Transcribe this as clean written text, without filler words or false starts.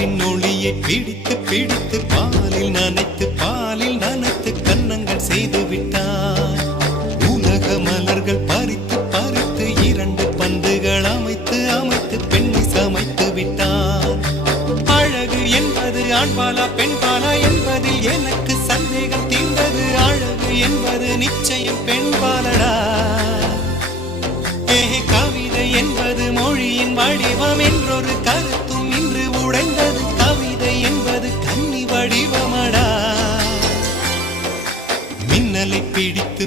நிலவின் ஒளியை பிடித்து பிடித்து பாலில் நனைத்து கன்னங்கள் செய்து விட்டான். உலக மலர்கள் பறித்து பறித்து 2 பந்துகள் அமைத்து அமைத்து பெண்ணை சமைத்து விட்டான். அழகு என்பது ஆண்பாலா பெண்பாலா என்பதில் எனக்கு சந்தேகம் தீர்ந்தது. அழகு என்பது நிச்சயம் பெண்பாலடா. கவிதை என்பது மொழியின் வடிவம் என்றொரு கருத்தும் இன்று உடைந்தது. கவிதை என்பது கன்னி வடிவமடா. மின்னலை பிடித்து